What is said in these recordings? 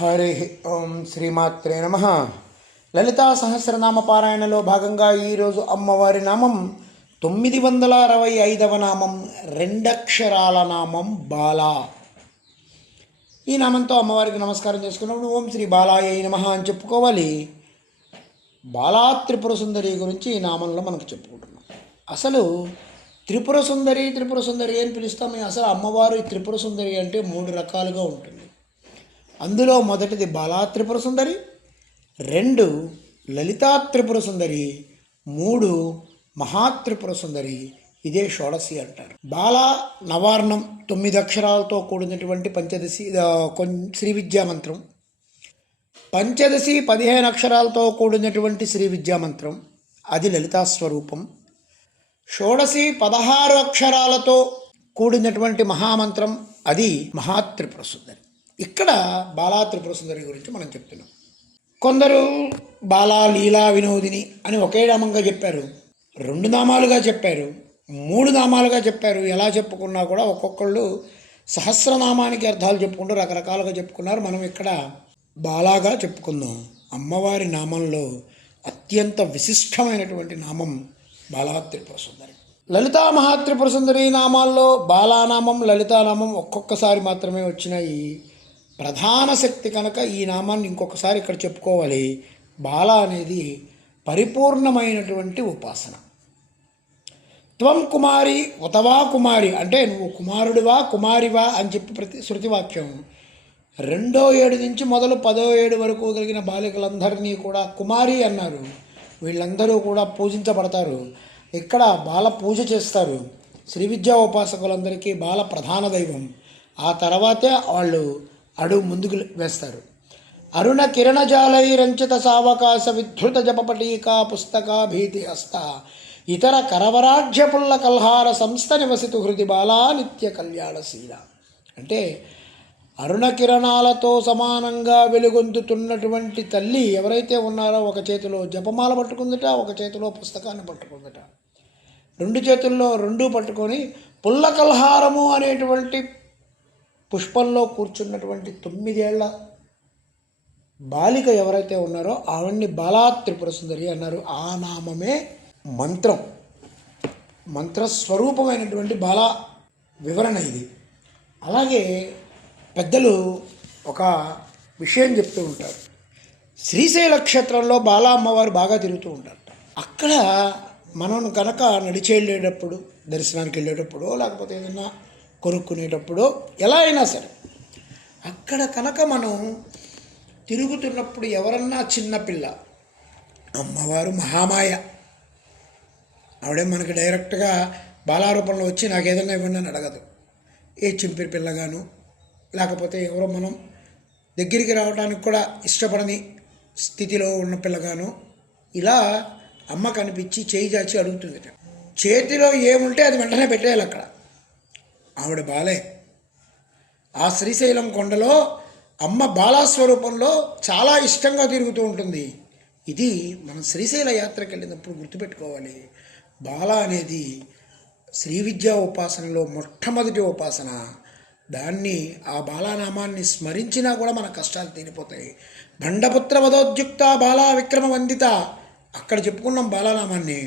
హరి ఓం శ్రీమాత్రే నమ. లలితా సహస్రనామ పారాయణలో భాగంగా ఈరోజు అమ్మవారి నామం 965వ నామం, రెండక్షరాల నామం బాలా. ఈ నామంతో అమ్మవారికి నమస్కారం చేసుకున్నప్పుడు ఓం శ్రీ బాలాయ నమః అని చెప్పుకోవాలి. బాలా త్రిపుర సుందరి గురించి ఈ నామంలో మనకు చెప్పుకుంటున్నాం. అసలు త్రిపుర సుందరి అని పిలుస్తాము. అసలు అమ్మవారు త్రిపుర సుందరి అంటే 3 రకాలుగా ఉంటుంది. అందులో మొదటిది బాలా త్రిపుర సుందరి, 2 లలితా త్రిపుర సుందరి, 3 మహాత్రిపుర సుందరి. ఇదే షోడశి అంటారు. బాలా నవార్ణం 9 అక్షరాలతో కూడినటువంటి పంచదశి శ్రీ విద్యా మంత్రం. పంచదశి 15 అక్షరాలతో కూడినటువంటి శ్రీ విద్యా మంత్రం, అది లలితా స్వరూపం. షోడశి 16 అక్షరాలతో కూడినటువంటి మహామంత్రం, అది మహాత్రిపుర సుందరి. ఇక్కడ బాలా త్రిపుర సుందరి గురించి మనం చెప్తున్నాం. కొందరు బాలా లీలా వినోదిని అని ఒకే నామంగా చెప్పారు, 2 నామాలుగా చెప్పారు, 3 నామాలుగా చెప్పారు. ఎలా చెప్పుకున్నా కూడా ఒక్కొక్కళ్ళు సహస్రనామానికి అర్థాలు చెప్పుకుంటూ రకరకాలుగా చెప్పుకున్నారు. మనం ఇక్కడ బాలాగా చెప్పుకుందాం. అమ్మవారి నామంలో అత్యంత విశిష్టమైనటువంటి నామం బాలా త్రిపుర సుందరి. లలితా మహాత్రిపుర సుందరి నామాల్లో బాలానామం, లలితానామం ఒక్కొక్కసారి మాత్రమే వచ్చినాయి. ప్రధాన శక్తి కనుక ఈ నామాన్ని ఇంకొకసారి ఇక్కడ చెప్పుకోవాలి. బాల అనేది పరిపూర్ణమైనటువంటి ఉపాసన. త్వం కుమారి ఉతవా కుమారి అంటే నువ్వు కుమారుడివా కుమారివా అని చెప్పి శృతివాక్యం. 2వ ఏడు నుంచి మొదలు 10వ ఏడు వరకు కలిగిన బాలికలందరినీ కూడా కుమారి అన్నారు. వీళ్ళందరూ కూడా పూజించబడతారు. ఇక్కడ బాల పూజ చేస్తారు. శ్రీ విద్యా ఉపాసకులందరికీ బాల ప్రధాన దైవం. ఆ తర్వాతే వాళ్ళు అడుగు ముందుకు వేస్తారు. అరుణ కిరణజాలైరంచిత సావకాశ విధృత జపపటీకా పుస్తకా భీతి హస్త ఇతర కరవరాజ్య పుల్ల కల్హార సంస్థ నివసితు హృది బాలా నిత్య కళ్యాణశీల. అంటే అరుణ కిరణాలతో సమానంగా వెలుగొందుతున్నటువంటి తల్లి ఎవరైతే ఉన్నారో, ఒక చేతిలో జపమాల పట్టుకుందట, ఒక చేతిలో పుస్తకాన్ని పట్టుకుందట. 2 చేతుల్లో 2 పట్టుకొని పుల్ల కల్హారము అనేటువంటి పుష్పంలో కూర్చున్నటువంటి 9 ఏళ్ల బాలిక ఎవరైతే ఉన్నారో ఆవిడ్ని బాలా త్రిపుర సుందరి అన్నారు. ఆ నామమే మంత్రం, మంత్రస్వరూపమైనటువంటి బాలా వివరణ ఇది. అలాగే పెద్దలు ఒక విషయం చెప్తూ ఉంటారు. శ్రీశైల క్షేత్రంలో బాలా అమ్మవారు బాగా తిరుగుతూ ఉంటారు. అక్కడ మనం కనుక నడిచి వెళ్ళేటప్పుడు, దర్శనానికి వెళ్ళేటప్పుడు, లేకపోతే ఏదైనా కొనుక్కునేటప్పుడు, ఎలా అయినా సరే అక్కడ కనుక మనం తిరుగుతున్నప్పుడు ఎవరన్నా చిన్నపిల్ల, అమ్మవారు మహామాయ, ఆవిడే మనకి డైరెక్ట్గా బాలారూపంలో వచ్చి నాకు ఏదైనా ఇవ్వండి అని అడగదు. ఏ చింపిరి పిల్లగాను, లేకపోతే ఎవరో మనం దగ్గరికి రావడానికి కూడా ఇష్టపడని స్థితిలో ఉన్న పిల్లగాను, ఇలా అమ్మ కనిపించి చేయి చాచి అడుగుతుంది. చేతిలో ఏముంటే అది వెంటనే పెట్టేయాలి. అక్కడ ఆవిడ బాలే. ఆ శ్రీశైలం కొండలో అమ్మ బాలాస్వరూపంలో చాలా ఇష్టంగా తిరుగుతూ ఉంటుంది. ఇది మనం శ్రీశైల యాత్రకు వెళ్ళినప్పుడు గుర్తుపెట్టుకోవాలి. బాల అనేది శ్రీ విద్యా ఉపాసనలో మొట్టమొదటి ఉపాసన. దాన్ని, ఆ బాలానామాన్ని స్మరించినా కూడా మన కష్టాలు తీరిపోతాయి. భండపుత్ర వదోద్యుక్త బాలా విక్రమ వందిత, అక్కడ చెప్పుకున్నాం బాలానామాన్ని.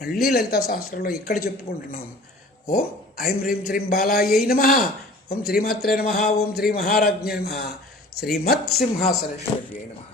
మళ్ళీ లలితా సహస్రంలో ఇక్కడ చెప్పుకుంటున్నాం. ఓం ఐం హ్రీం శ్రీం బాలాయై నమః, ఓం శ్రీమాత్రే నమః, ఓం శ్రీ మహారాజ్ఞై నమః, శ్రీమత్ సింహాసనేశ్వర్యై నమః.